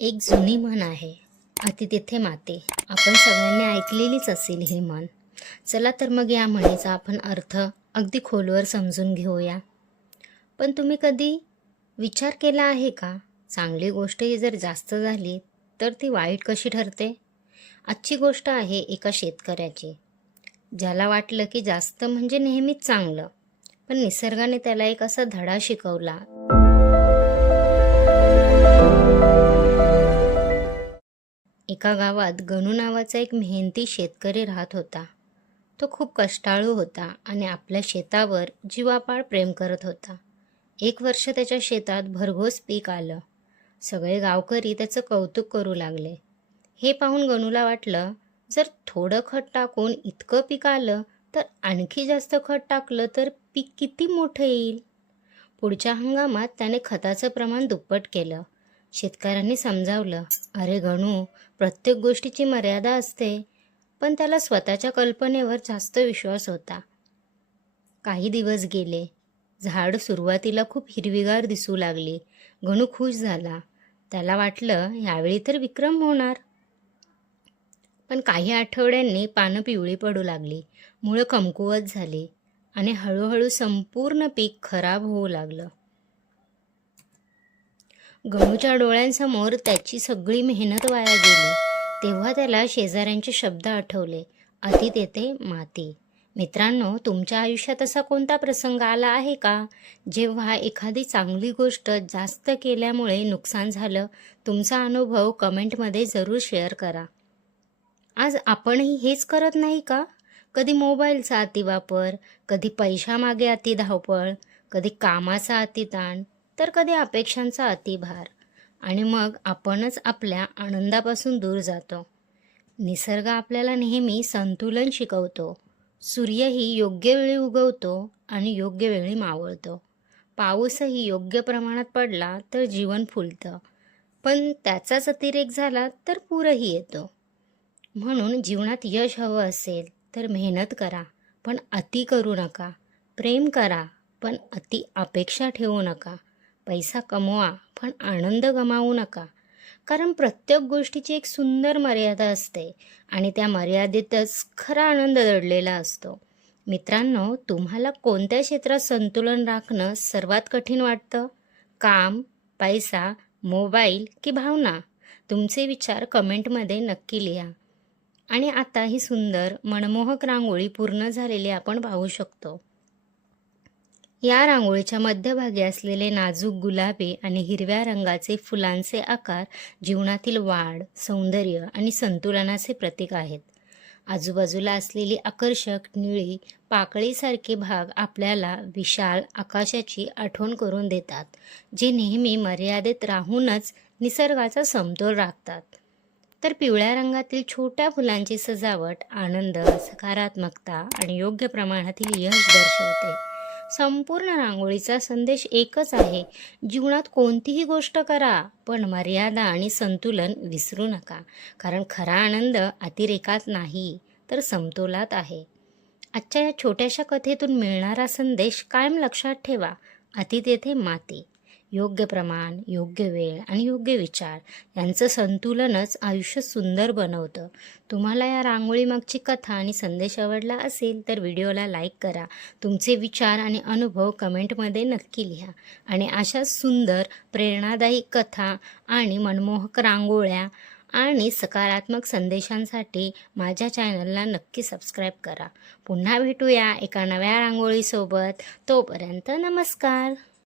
एक जुनी म्हण आहे, "अति तेथे माती." आपण सगळ्यांनी ऐकलेलीच असेल ही म्हण. चला तर मग या म्हणीचा आपण अर्थ अगदी खोलवर समजून घेऊया. पण तुम्ही कधी विचार केला आहे का, चांगली गोष्ट ही जर जास्त झाली तर ती वाईट कशी ठरते? आजची गोष्ट आहे एका शेतकऱ्याची, ज्याला वाटलं की जास्त म्हणजे नेहमीच चांगलं. पण निसर्गाने त्याला एक असा धडा शिकवला. एका गावात गणू नावाचा एक मेहनती शेतकरी राहत होता. तो खूप कष्टाळू होता आणि आपल्या शेतावर जीवापाड प्रेम करत होता. एक वर्ष त्याच्या शेतात भरघोस पीक आलं. सगळे गावकरी त्याचं कौतुक करू लागले. हे पाहून गणूला वाटलं, जर थोडं खत टाकून इतकं पीक आलं तर आणखी जास्त खत टाकलं तर पीक किती मोठं येईल. पुढच्या हंगामात त्याने खताचं प्रमाण दुप्पट केलं. शेतकऱ्यांनी समजावलं, "अरे गणू, प्रत्येक गोष्टीची मर्यादा असते." पण त्याला स्वतःच्या कल्पनेवर जास्त विश्वास होता. काही दिवस गेले. झाड सुरुवातीला खूप हिरवीगार दिसू लागली. गणू खुश झाला. त्याला वाटलं, यावेळी तर विक्रम होणार. पण काही आठवड्यांनी पानं पिवळी पडू लागली, मुळं कमकुवत झाली आणि हळूहळू संपूर्ण पीक खराब होऊ लागलं. गणूच्या डोळ्यांसमोर त्याची सगळी मेहनत वाया गेली. तेव्हा त्याला शेजाऱ्यांचे शब्द आठवले, "अति तेथे माती." मित्रांनो, तुमच्या आयुष्यात असा कोणता प्रसंग आला आहे का, जेव्हा एखादी चांगली गोष्ट जास्त केल्यामुळे नुकसान झालं? तुमचा अनुभव कमेंटमध्ये जरूर शेअर करा. आज आपणही हेच करत नाही का? कधी मोबाईलचा अतिवापर, कधी पैशामागे अति धावपळ, कधी कामाचा अतिताण, तर कधी अपेक्षांचा अतिभार. आणि मग आपणच आपल्या आनंदापासून दूर जातो. निसर्ग आपल्याला नेहमी संतुलन शिकवतो. सूर्यही योग्य वेळी उगवतो आणि योग्य वेळी मावळतो. पाऊसही योग्य प्रमाणात पडला तर जीवन फुलतं, पण त्याचाच अतिरेक झाला तर पूरही येतो. म्हणून जीवनात यश हवं असेल तर मेहनत करा, पण अति करू नका. प्रेम करा, पण अति अपेक्षा ठेवू नका. पैसा कमवा, पण आनंद गमावू नका. कारण प्रत्येक गोष्टीची एक सुंदर मर्यादा असते आणि त्या मर्यादेतच खरा आनंद दडलेला असतो. मित्रांनो, तुम्हाला कोणत्या क्षेत्रात संतुलन राखणं सर्वात कठीण वाटतं? काम, पैसा, मोबाईल की भावना? तुमचे विचार कमेंटमध्ये नक्की लिहा. आणि आता ही सुंदर मनमोहक रांगोळी पूर्ण झालेली आपण पाहू शकतो. या रांगोळीच्या मध्यभागी असलेले नाजूक गुलाबी आणि हिरव्या रंगाचे फुलांचे आकार जीवनातील वाढ, सौंदर्य आणि संतुलनाचे प्रतीक आहेत. आजूबाजूला असलेली आकर्षक निळी पाकळीसारखे भाग आपल्याला विशाल आकाशाची आठवण करून देतात, जे नेहमी मर्यादेत राहूनच निसर्गाचा समतोल राखतात. तर पिवळ्या रंगातील छोट्या फुलांची सजावट आनंद, सकारात्मकता आणि योग्य प्रमाणातील यश दर्शवते. संपूर्ण रांगोळीचा संदेश एकच आहे, जीवनात कोणतीही गोष्ट करा, पण मर्यादा आणि संतुलन विसरू नका. कारण खरा आनंद अतिरेकात नाही, तर समतोलात आहे. आजच्या या छोट्याशा कथेतून मिळणारा संदेश कायम लक्षात ठेवा. अति तेथे माती. योग्य प्रमाण, योग्य वेळ आणि योग्य विचार यांचं संतुलनच आयुष्य सुंदर बनवतं. तुम्हाला या रांगोळीमागची कथा आणि संदेश आवडला असेल तर व्हिडिओला लाईक करा. तुमचे विचार आणि अनुभव कमेंटमध्ये नक्की लिहा. आणि अशा सुंदर प्रेरणादायी कथा आणि मनमोहक रांगोळ्या आणि सकारात्मक संदेशांसाठी माझ्या चॅनलला नक्की सबस्क्राईब करा. पुन्हा भेटूया एका नव्या रांगोळीसोबत. तोपर्यंत नमस्कार.